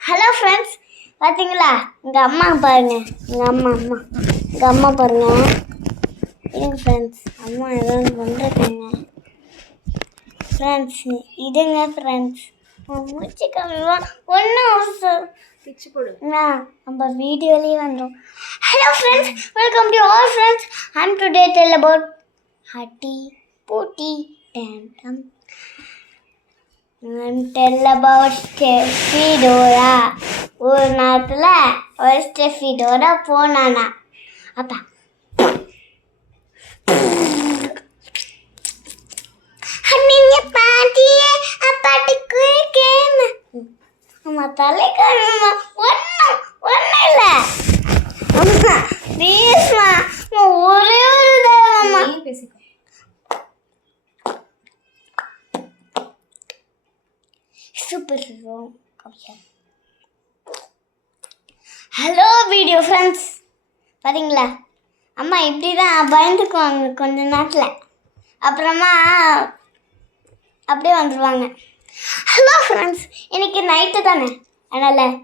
Hello friends, பார்த்தீங்களா எங்கள் அம்மா பாருங்க. எங்கள் அம்மா பாருங்க. இதுங்க ஃப்ரெண்ட்ஸ், அம்மா ஏதாவது பண்ணுறதுங்க ஃப்ரெண்ட்ஸ். இதுங்க ஃப்ரெண்ட்ஸ், முடிச்சு கம்மிவா ஒன்றும் பிச்சு போடுங்கண்ணா. நம்ம வீடியோலேயே வந்தோம். Hello friends, welcome to all friends. I'm today tell about ஹட்டி பூட்டி டேம். டெல் அபவுட் ஸ்டெஃபி டோரா. ஒரு நேரத்தில் ஒரு ஸ்டெஃபி டோரா போனானா. அப்பா நீங்க பாட்டியே அப்பாட்டுக்கு கேம அம்மா தலைக்காரம்மா ஒன்றும் இல்லை அம்மா ப்ளீஸ்மா ஒரே ஒரு தடவைம்மா பேசிக்கோ. சூப்பர். ஹலோ வீடியோ ஃப்ரெண்ட்ஸ், பார்த்தீங்களா அம்மா இப்படி தான் பயந்துக்குவாங்க கொஞ்ச நேரத்தில், அப்புறமா அப்படியே வந்துடுவாங்க. ஹலோ ஃப்ரெண்ட்ஸ், இன்னைக்கு நைட்டு தானே, அதனால்